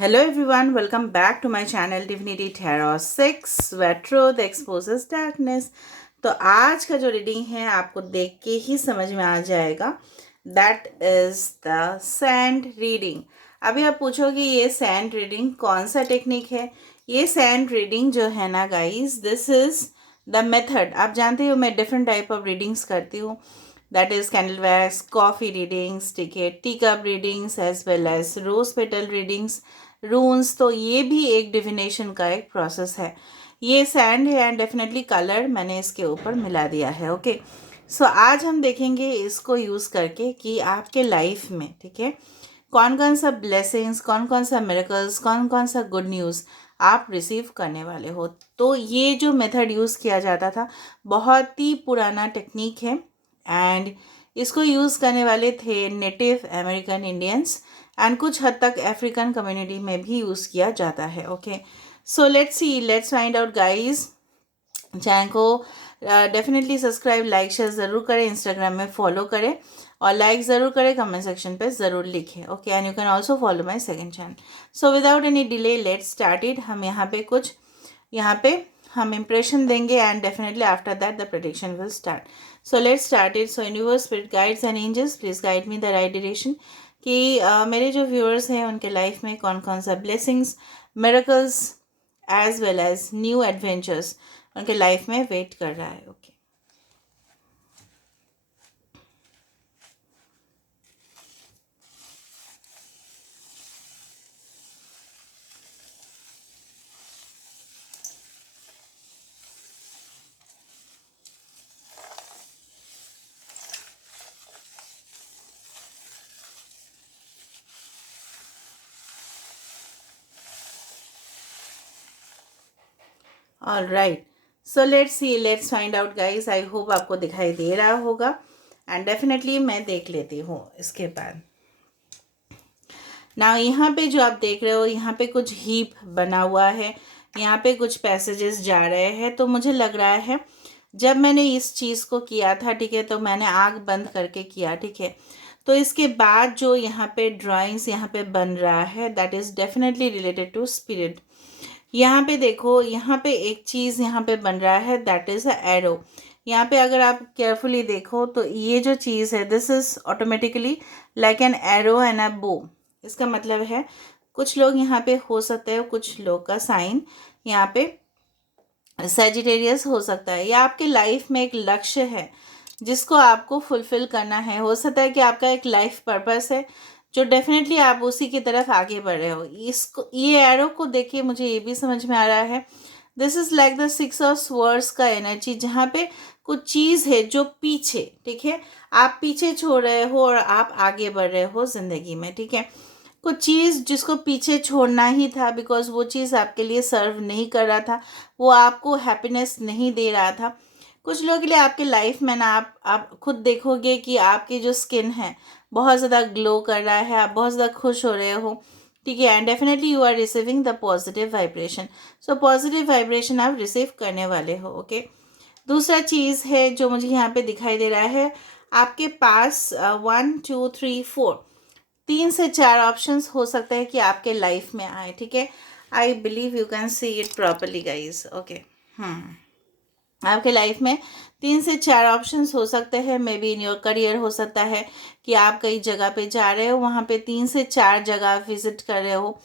Hello everyone, welcome back to my channel Divinity Tarot 6 where truth exposes darkness। तो आज का जो reading है आपको देख के ही समझ में आ जाएगा। That is the sand reading. अभी आप पूछोगे ये सैंड रीडिंग कौन सा टेक्निक है। ये सैंड रीडिंग जो है ना guys, this is the method. आप जानते हो मैं डिफरेंट टाइप ऑफ रीडिंग्स करती हूँ। That is candle wax, coffee readings, ठीक है, tea cup readings as well as rose petal readings, runes. तो ये भी एक डिविनेशन का एक प्रोसेस है। ये सैंड है एंड डेफिनेटली कलर मैंने इसके ऊपर मिला दिया है। ओके, सो आज हम देखेंगे इसको यूज़ करके कि आपके लाइफ में, ठीक है, कौन कौन सा ब्लेसिंग्स, कौन कौन सा मिरेकल्स, कौन कौन सा गुड न्यूज़ आप रिसीव करने वाले हो। तो ये जो मेथड यूज़ किया जाता था बहुत ही पुराना टेक्निक है एंड इसको यूज़ करने वाले थे नेटिव अमेरिकन इंडियंस एंड कुछ हद तक अफ्रीकन कम्युनिटी में भी यूज़ किया जाता है। Okay, so let's find out guys. Channel को डेफिनेटली सब्सक्राइब, लाइक, शेयर ज़रूर करें, इंस्टाग्राम में फॉलो करें और लाइक ज़रूर करें, कमेंट सेक्शन पे ज़रूर लिखें। Okay, and you can also follow my second channel. So without any delay let's start it. हम यहाँ पे हम इम्प्रेशन देंगे and definitely after that the prediction will start. So let's start it. So universe, spirit guides and angels, please guide me the right direction कि मेरे जो viewers हैं उनके लाइफ में कौन कौन सा blessings, miracles as well as new adventures उनके लाइफ में वेट कर रहा है। Okay, all right. So let's find out guys. I hope आपको दिखाई दे रहा होगा एंड डेफिनेटली मैं देख लेती हूँ इसके बाद। ना यहाँ पे जो आप देख रहे हो यहाँ पे कुछ हीप बना हुआ है, यहाँ पे कुछ पैसेजेस जा रहे हैं। तो मुझे लग रहा है जब मैंने इस चीज़ को किया था, ठीक है, तो मैंने आँख बंद करके किया, ठीक है। तो इसके बाद जो यहाँ पे ड्राइंग्स यहाँ पे बन रहा है that is definitely related to spirit. यहाँ पे देखो, यहाँ पे एक चीज़ यहाँ पे बन रहा है दैट इज़ अ एरो। यहाँ पे अगर आप केयरफुली देखो तो ये जो चीज़ है this is automatically like an arrow and अ बो। इसका मतलब है कुछ लोग यहाँ पे हो सकते हैं, कुछ लोग का साइन यहाँ पे सैजिटेरियस हो सकता है, या आपके लाइफ में एक लक्ष्य है जिसको आपको फुलफिल करना है। हो सकता है कि आपका एक लाइफ पर्पस है जो डेफिनेटली आप उसी की तरफ आगे बढ़ रहे हो। इसको, ये एरो को देखिए, मुझे ये भी समझ में आ रहा है this is like the six of swords का एनर्जी, जहाँ पे कुछ चीज़ है जो पीछे, ठीक है, आप पीछे छोड़ रहे हो और आप आगे बढ़ रहे हो ज़िंदगी में, ठीक है। कुछ चीज़ जिसको पीछे छोड़ना ही था बिकॉज वो चीज़ आपके लिए सर्व नहीं कर रहा था, वो आपको हैप्पीनेस नहीं दे रहा था। कुछ लोगों के लिए आपके लाइफ में ना, आप खुद देखोगे कि आपकी जो स्किन है बहुत ज़्यादा ग्लो कर रहा है, आप बहुत ज़्यादा खुश हो रहे हो, ठीक है, and definitely you are receiving the positive vibration. So positive vibration आप रिसीव करने वाले हो। ओके, दूसरा चीज़ है जो मुझे यहाँ पे दिखाई दे रहा है, आपके पास 1 2 3 4 3 से 4 ऑप्शंस हो सकते हैं कि आपके लाइफ में आए, ठीक है। I believe you can see it properly guys. Okay, आपके लाइफ में 3 से 4 ऑप्शंस हो सकते हैं। May be in your career हो सकता है कि आप कई जगह पे जा रहे हो, वहाँ पे 3 से 4 जगह विजिट कर रहे हो।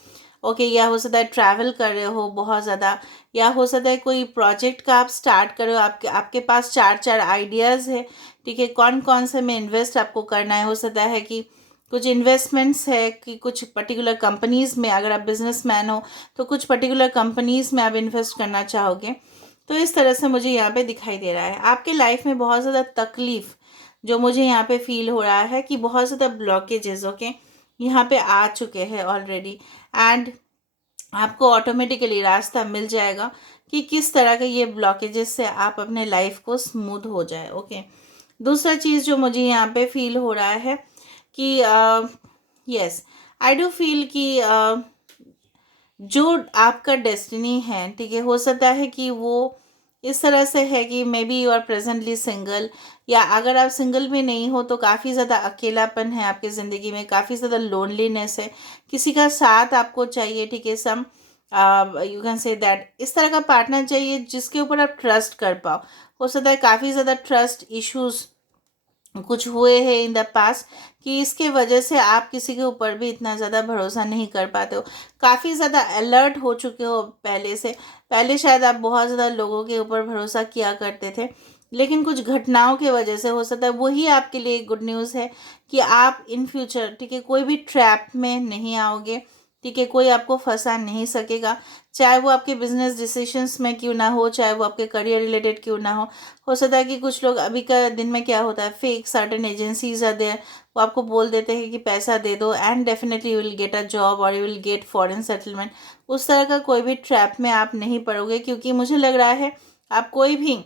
ओके, या हो सकता है ट्रैवल कर रहे हो बहुत ज़्यादा, या हो सकता है कोई प्रोजेक्ट का आप स्टार्ट कर रहे हो, आपके आपके पास 4 4 आइडियाज़ है, ठीक है, कौन कौन से में इन्वेस्ट आपको करना है। हो सकता है कि कुछ इन्वेस्टमेंट्स है कि कुछ पर्टिकुलर कंपनीज़ में, अगर आप बिजनेसमैन हो तो कुछ पर्टिकुलर कंपनीज़ में आप इन्वेस्ट करना चाहोगे। तो इस तरह से मुझे यहाँ पे दिखाई दे रहा है आपके लाइफ में बहुत ज़्यादा तकलीफ़ जो मुझे यहाँ पे फील हो रहा है कि बहुत ज़्यादा ब्लॉकेजेस, ओके, यहाँ पे आ चुके हैं ऑलरेडी एंड आपको ऑटोमेटिकली रास्ता मिल जाएगा कि किस तरह के ये ब्लॉकेजेस से आप अपने लाइफ को स्मूथ हो जाए। ओके, दूसरा चीज़ जो मुझे यहाँ पे फील हो रहा है कि यस, आई डू फील कि जो आपका डेस्टिनी है, ठीक है, हो सकता है कि वो इस तरह से है कि maybe you are presently single, या अगर आप सिंगल भी नहीं हो तो काफ़ी ज़्यादा अकेलापन है आपकी ज़िंदगी में, काफ़ी ज़्यादा लोनलीनेस है, किसी का साथ आपको चाहिए, ठीक है, some you can say that इस तरह का पार्टनर चाहिए जिसके ऊपर आप ट्रस्ट कर पाओ। हो सकता है काफ़ी ज़्यादा ट्रस्ट इश्यूज कुछ हुए हैं इन द पास्ट कि इसके वजह से आप किसी के ऊपर भी इतना ज़्यादा भरोसा नहीं कर पाते हो, काफ़ी ज़्यादा अलर्ट हो चुके हो पहले से। पहले शायद आप बहुत ज़्यादा लोगों के ऊपर भरोसा किया करते थे, लेकिन कुछ घटनाओं की वजह से हो सकता है वही आपके लिए गुड न्यूज़ है कि आप इन फ्यूचर, ठीक है, कोई भी ट्रैप में नहीं आओगे, ठीक है, कोई आपको फंसा नहीं सकेगा, चाहे वो आपके बिजनेस डिसीजंस में क्यों ना हो, चाहे वो आपके करियर रिलेटेड क्यों ना हो। हो सकता है कि कुछ लोग अभी का दिन में क्या होता है, fake certain agencies are there, वो आपको बोल देते हैं कि पैसा दे दो and definitely you will get a job और you will get foreign settlement. उस तरह का कोई भी ट्रैप में आप नहीं पड़ोगे, क्योंकि मुझे लग रहा है आप कोई भी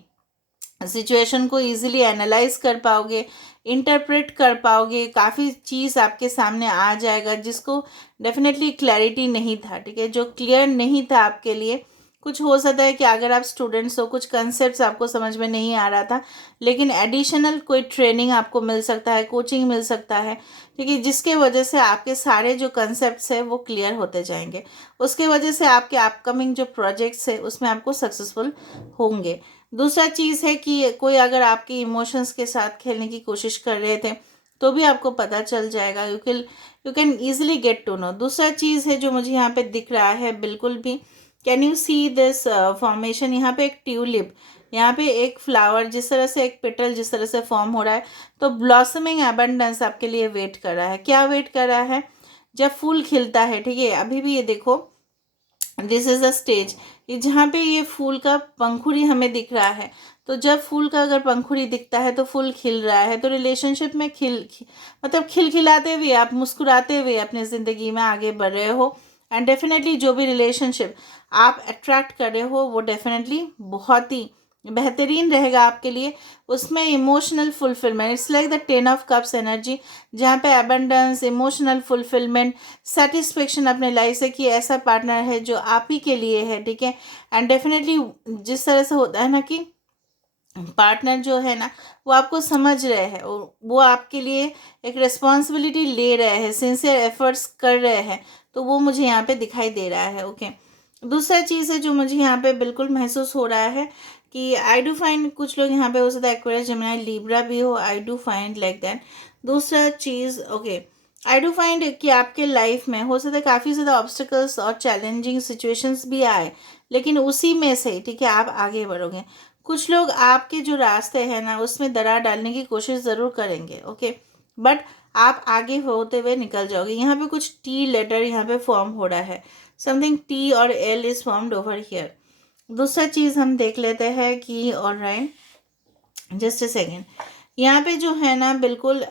सिचुएशन को इजीली एनालाइज कर पाओगे, इंटरप्रेट कर पाओगे, काफ़ी चीज़ आपके सामने आ जाएगा जिसको डेफिनेटली क्लैरिटी नहीं था, ठीक है, जो क्लियर नहीं था आपके लिए। कुछ हो सकता है कि अगर आप स्टूडेंट्स हो, कुछ कंसेप्ट आपको समझ में नहीं आ रहा था, लेकिन एडिशनल कोई ट्रेनिंग आपको मिल सकता है, कोचिंग मिल सकता है, ठीक है, जिसके वजह से आपके सारे जो कंसेप्ट्स है वो क्लियर होते जाएंगे। उसके वजह से आपके अपकमिंग जो प्रोजेक्ट्स है उसमें आपको सक्सेसफुल होंगे। दूसरा चीज़ है कि कोई अगर आपके इमोशंस के साथ खेलने की कोशिश कर रहे थे तो भी आपको पता चल जाएगा, you can easily get to know. दूसरा चीज़ है जो मुझे यहाँ पे दिख रहा है बिल्कुल भी, can you see this formation, यहाँ पे एक ट्यूलिप, यहाँ पे एक फ्लावर, जिस तरह से एक पेटल जिस तरह से फॉर्म हो रहा है, तो ब्लॉसमिंग एबंडेंस आपके लिए वेट कर रहा है। क्या वेट कर रहा है? जब फूल खिलता है, ठीक है, अभी भी ये देखो, दिस इज अ स्टेज, ये जहाँ पे ये फूल का पंखुड़ी हमें दिख रहा है, तो जब फूल का अगर पंखुड़ी दिखता है तो फूल खिल रहा है, तो रिलेशनशिप में मतलब खिलखिलाते हुए आप मुस्कुराते हुए अपने ज़िंदगी में आगे बढ़ रहे हो। एंड डेफिनेटली जो भी रिलेशनशिप आप अट्रैक्ट कर रहे हो वो डेफिनेटली बहुत ही बेहतरीन रहेगा आपके लिए। उसमें emotional fulfilment, it's like the 10 of Cups energy, जहाँ पे अबंडेंस, इमोशनल फुलफिलमेंट, सेटिस्फेक्शन अपने लाइफ से कि ऐसा पार्टनर है जो आप ही के लिए है, ठीक है। एंड डेफिनेटली जिस तरह से होता है ना कि पार्टनर जो है ना वो आपको समझ रहे हैं, वो आपके लिए एक रिस्पॉन्सिबिलिटी ले रहे हैं, सिंसियर एफर्ट्स कर रहे हैं, तो वो मुझे यहाँ पे दिखाई दे रहा है। ओके, दूसरा चीज़ है जो मुझे यहाँ पे बिल्कुल महसूस हो रहा है कि आई डू फाइंड, कुछ लोग यहाँ पे हो सकता है एक्वेरियस, जेमिनी, लिब्रा भी हो, आई डू फाइंड लाइक दैट। दूसरा चीज़, ओके, आई डू फाइंड कि आपके लाइफ में हो सकता है काफ़ी ज़्यादा ऑब्स्टिकल्स और चैलेंजिंग सिचुएशंस भी आए, लेकिन उसी में से, ठीक है, आप आगे बढ़ोगे। कुछ लोग आपके जो रास्ते हैं ना उसमें दरार डालने की कोशिश ज़रूर करेंगे, ओके, बट आप आगे होते हुए निकल जाओगे। यहाँ पे कुछ टी लेटर यहाँ पे फॉर्म हो रहा है, समथिंग टी और L is formed over here. दूसरा चीज़ हम देख लेते हैं कि ऑलराइट, जस्ट अ सेकेंड, यहाँ पे जो है ना बिल्कुल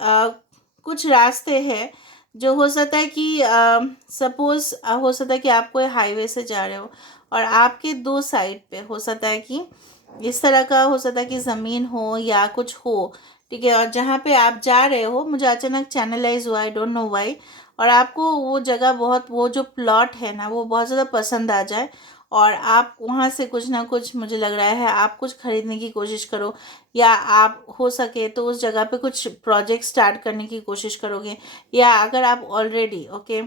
कुछ रास्ते हैं जो हो सकता है कि सपोज हो सकता है कि आप कोई हाईवे से जा रहे हो और आपके दो साइड पे हो सकता है कि इस तरह का हो सकता है कि ज़मीन हो या कुछ हो, ठीक है, और जहाँ पे आप जा रहे हो, मुझे अचानक चैनलाइज हुआ, आई डोंट नो वाई, और आपको वो जगह बहुत, वो जो प्लॉट है ना वो बहुत ज़्यादा पसंद आ जाए और आप वहाँ से कुछ ना कुछ, मुझे लग रहा है आप कुछ खरीदने की कोशिश करो, या आप हो सके तो उस जगह पे कुछ प्रोजेक्ट स्टार्ट करने की कोशिश करोगे, या अगर आप ऑलरेडी, ओके,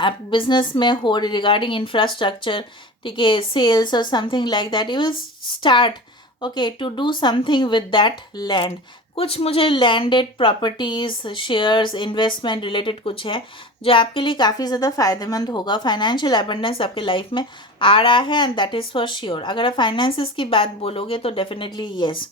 आप बिजनेस में हो रिगार्डिंग इंफ्रास्ट्रक्चर, ठीक है, सेल्स और something like that, you will start, okay, to do something with that land. कुछ मुझे landed properties, shares, investment related कुछ है जो आपके लिए काफ़ी ज़्यादा फ़ायदेमंद होगा। फाइनेंशियल अबंडेंस आपके लाइफ में आ रहा है and that is for sure. अगर आप फाइनेंसिस की बात बोलोगे तो डेफिनेटली येस।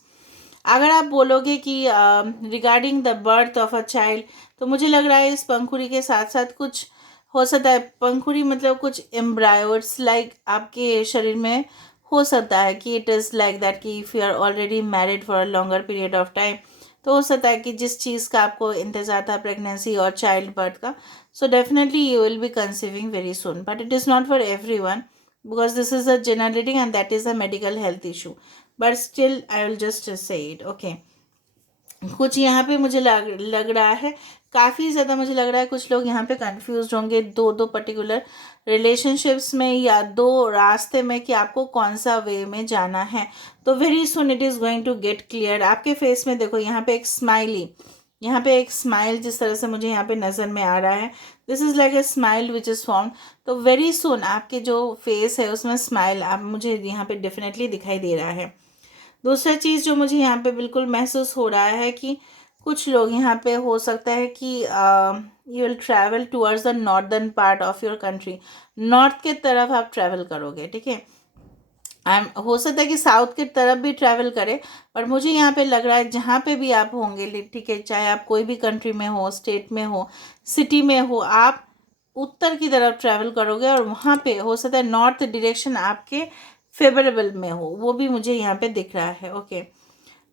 अगर आप बोलोगे कि regarding the birth of a child, तो मुझे लग रहा है इस पंखुड़ी के साथ साथ कुछ हो सकता है, पंखुड़ी मतलब कुछ एम्ब्रायोड्स लाइक आपके शरीर में हो सकता है कि इट इज़ लाइक दैट कि if you are already married for a longer period of time, तो हो सकता है कि जिस चीज़ का आपको इंतज़ार था प्रेगनेंसी और चाइल्ड बर्थ का, so definitely you will be conceiving very soon, but it is not for every one because this is a general reading and that is a medical health issue, but still I will just say it, okay। कुछ यहाँ पे मुझे लग रहा है, काफ़ी ज़्यादा मुझे लग रहा है कुछ लोग यहाँ पे कंफ्यूज होंगे दो पर्टिकुलर रिलेशनशिप्स में या दो रास्ते में कि आपको कौन सा वे में जाना है। तो very soon it is going to get clear. आपके फेस में देखो यहाँ पे एक स्माइली, यहाँ पे एक स्माइल जिस तरह से मुझे यहाँ पे नज़र में आ रहा है, this is like a smile which is form. तो वेरी सुन आपके जो फेस है उसमें स्माइल आप मुझे यहाँ पे डेफिनेटली दिखाई दे रहा है। दूसरा चीज़ जो मुझे यहाँ पे बिल्कुल महसूस हो रहा है कि कुछ लोग यहाँ पे हो सकता है कि you will travel towards the northern part of your country, north के तरफ आप ट्रैवल करोगे, ठीक है। हो सकता है कि साउथ की तरफ भी ट्रैवल करें, पर मुझे यहाँ पे लग रहा है जहाँ पे भी आप होंगे, ठीक है, चाहे आप कोई भी कंट्री में हो, स्टेट में हो, सिटी में हो, आप उत्तर की तरफ ट्रैवल करोगे और वहाँ पे हो सकता है नॉर्थ डायरेक्शन आपके फेवरेबल में हो, वो भी मुझे यहाँ पे दिख रहा है। ओके,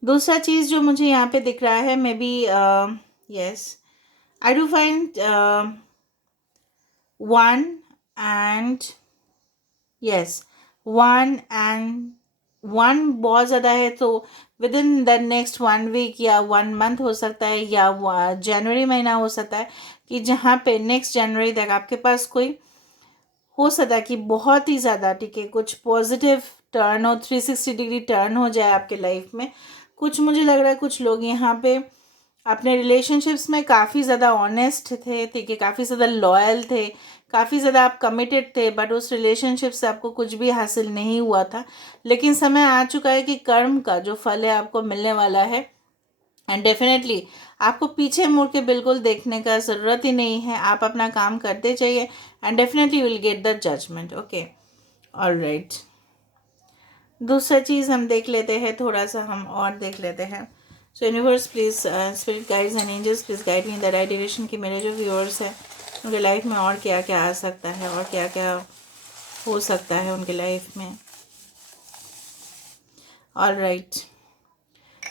दूसरा चीज़ जो मुझे यहाँ पे दिख रहा है, maybe yes, I do find one and yes, one and one बहुत ज़्यादा है, तो within the next 1 week या 1 मंथ हो सकता है, या जनवरी महीना हो सकता है कि जहाँ पे नेक्स्ट जनवरी तक आपके पास कोई हो सकता है कि बहुत ही ज़्यादा, ठीक है, कुछ पॉजिटिव टर्न हो, 360 डिग्री टर्न हो जाए आपके लाइफ में। कुछ मुझे लग रहा है कुछ लोग यहाँ पे अपने रिलेशनशिप्स में काफ़ी ज़्यादा ऑनेस्ट थे, ठीक है, काफ़ी ज़्यादा लॉयल थे, काफ़ी ज़्यादा आप कमिटेड थे, बट उस रिलेशनशिप से आपको कुछ भी हासिल नहीं हुआ था। लेकिन समय आ चुका है कि कर्म का जो फल है आपको मिलने वाला है, एंड डेफिनेटली आपको पीछे मुड़ के बिल्कुल देखने का ज़रूरत ही नहीं है, आप अपना काम करते जाइए and definitely will get the judgement. Okay, alright, दूसरा चीज़ हम देख लेते हैं, थोड़ा सा हम और देख लेते हैं। So universe please, spirit guides and angels please guide me in the right direction कि मेरे जो व्यूअर्स हैं उनके लाइफ में और क्या क्या आ सकता है और क्या क्या हो सकता है उनके लाइफ में। ऑलराइट,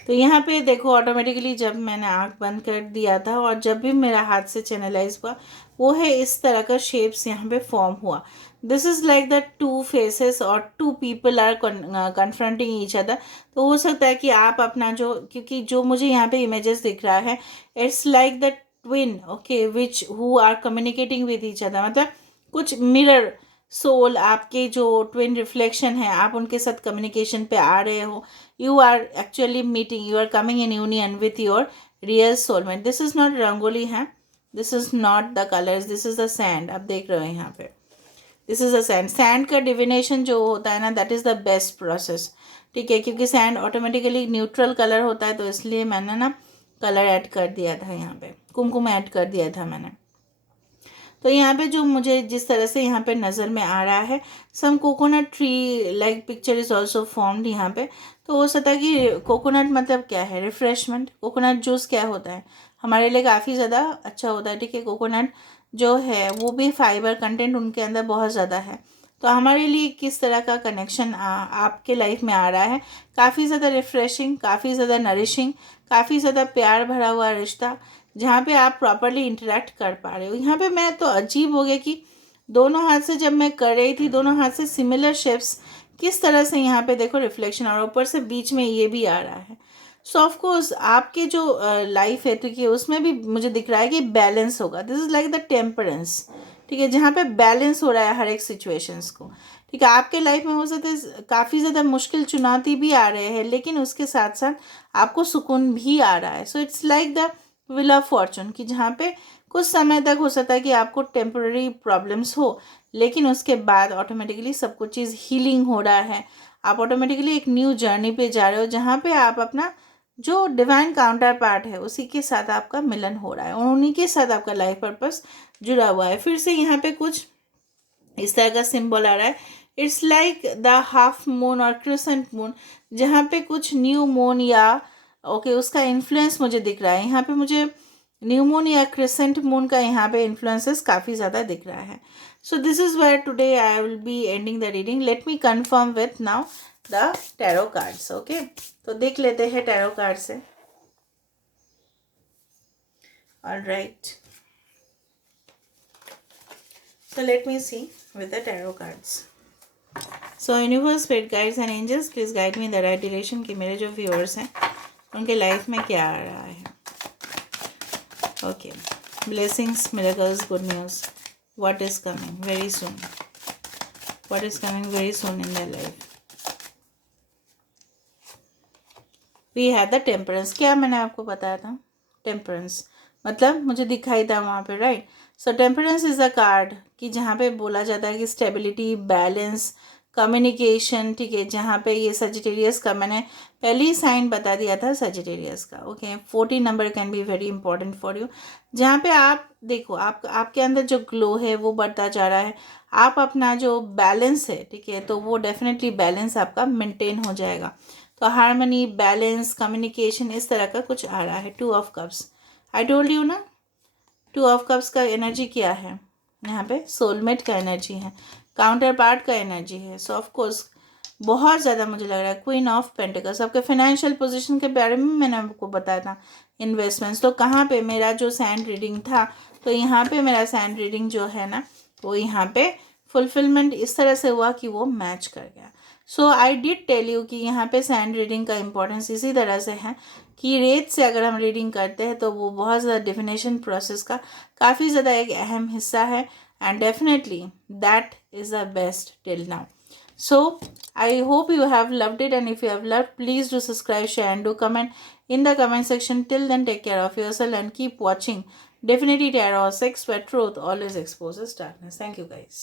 तो यहाँ पे देखो ऑटोमेटिकली जब मैंने आँख बंद कर दिया था और जब भी मेरा हाथ से चैनलाइज हुआ, वो है इस तरह का शेप्स यहाँ पे फॉर्म हुआ। This is like the two faces और two people are confronting each other. तो हो सकता है कि आप अपना जो, क्योंकि जो मुझे यहाँ पे इमेजेस दिख रहा है, it's like the twin, okay, which who are communicating with each other, मतलब कुछ मिरर सोल, आपके जो ट्विन रिफ्लेक्शन है, आप उनके साथ कम्युनिकेशन पे आ रहे हो, you are actually meeting, you are coming in union with your real soulmate. this is not rangoli है, this is not the colors, this is the sand। आप देख रहे हो यहाँ पे, this is the sand। sand का divination जो होता है ना, that is the best process, ठीक है, क्योंकि sand ऑटोमेटिकली न्यूट्रल कलर होता है, तो इसलिए मैंने ना कलर ऐड कर दिया था, यहाँ पे कुमकुम ऐड कर दिया था मैंने। तो यहाँ पे जो मुझे जिस तरह से यहाँ पे नज़र में आ रहा है, some coconut tree like picture is also formed यहाँ पे। तो हो सकता है कि कोकोनट मतलब क्या है, रिफ्रेशमेंट। कोकोनट जूस क्या होता है, हमारे लिए काफ़ी ज़्यादा अच्छा होता है, ठीक है। कोकोनट जो है वो भी फाइबर कंटेंट उनके अंदर बहुत ज़्यादा है। तो हमारे लिए किस तरह का कनेक्शन आपके लाइफ में आ रहा है, काफ़ी ज़्यादा रिफ़्रेशिंग, काफ़ी ज़्यादा नरिशिंग, काफ़ी ज़्यादा प्यार भरा हुआ रिश्ता, जहाँ पे आप प्रॉपरली इंटरेक्ट कर पा रहे हो। यहाँ पे मैं तो अजीब हो गया कि दोनों हाथ से जब मैं कर रही थी, दोनों हाथ से सिमिलर शेप्स किस तरह से यहाँ पे देखो रिफ्लेक्शन, और ऊपर से बीच में ये भी आ रहा है। सो ऑफ कोर्स आपके जो लाइफ है, तो कि उसमें भी मुझे दिख रहा है कि बैलेंस होगा। This is like the temperance, ठीक है, जहाँ पे बैलेंस हो रहा है हर एक सिचुएशंस को, ठीक है। आपके लाइफ में हो सकता है काफ़ी ज़्यादा मुश्किल चुनौती भी आ रहे हैं, लेकिन उसके साथ साथ आपको सुकून भी आ रहा है। So it's like the wheel of Fortune, कि जहाँ पे कुछ समय तक हो सकता है कि आपको टेम्पररी प्रॉब्लम्स हो, लेकिन उसके बाद ऑटोमेटिकली सब कुछ चीज़ हीलिंग हो रहा है। आप ऑटोमेटिकली एक न्यू जर्नी पे जा रहे हो, जहाँ पे आप अपना जो डिवाइन काउंटर पार्ट है उसी के साथ आपका मिलन हो रहा है, और उन्हीं के साथ आपका लाइफ पर्पस जुड़ा हुआ है। फिर से यहाँ पे कुछ इस तरह का सिंबल आ रहा है, it's like the half moon और क्रिसेंट मून, जहाँ पे कुछ न्यू मून या ओके उसका इन्फ्लुएंस मुझे दिख रहा है। यहाँ पे मुझे न्यू मून या क्रिसेंट मून का यहाँ पे इन्फ्लुएंसेस काफ़ी ज़्यादा दिख रहा है। So this is where today I will be ending the reading. Let me confirm with now the tarot cards. Okay, तो देख लेते हैं टैरो कार्ड से। Alright, so let me see with the tarot cards. So universe, spirit guides and angels please guide me in the right direction कि मेरे जो viewers हैं उनके लाइफ में क्या आ रहा है। Okay, blessings, miracles, good news, what is coming very soon, what is coming very soon in their life. We have the temperance, क्या मैंने आपको बताया था, टेम्परेंस मतलब मुझे दिखाई था वहाँ पे, right. So temperance is a card कि जहाँ पे बोला जाता है कि स्टेबिलिटी, बैलेंस, कम्युनिकेशन, ठीक है। जहाँ पे ये सजिटेरियस का मैंने पहले ही साइन बता दिया था सजिटेरियस का। Okay, 14 number can be very important for you, जहाँ पे आप देखो आपके अंदर जो ग्लो है वो बढ़ता जा रहा है। आप अपना जो बैलेंस है, ठीक है, तो वो डेफिनेटली बैलेंस आपका मेंटेन हो जाएगा। तो हार्मनी, बैलेंस, कम्युनिकेशन, इस तरह का कुछ आ रहा है। 2 of cups, I told you ना, 2 ऑफ कप्स का एनर्जी क्या है, यहाँ पे सोलमेट का एनर्जी है, काउंटर पार्ट का एनर्जी है। सो ऑफ कोर्स बहुत ज़्यादा मुझे लग रहा है क्वीन ऑफ पेंटिकल्स। आपके फाइनेंशियल पोजीशन के बारे में मैंने आपको बताया था, इन्वेस्टमेंट्स। तो कहाँ पे मेरा जो सैंड रीडिंग था, तो यहाँ पे मेरा सैंड रीडिंग जो है ना, वो यहाँ पे फुलफिलमेंट इस तरह से हुआ कि वो मैच कर गया। सो आई डिड टेल यू कि यहाँ पे सैंड रीडिंग का इम्पोर्टेंस इसी तरह से है कि रेत से अगर हम रीडिंग करते हैं तो वो बहुत ज़्यादा डिफिनेशन प्रोसेस का काफ़ी ज़्यादा एक अहम हिस्सा है, and definitely that is the best till now. So I hope you have loved it, and if you have loved, please do subscribe, share and do comment in the comment section. Till then, take care of yourself and keep watching Definitely Tarot 6, where truth always exposes darkness. Thank you guys.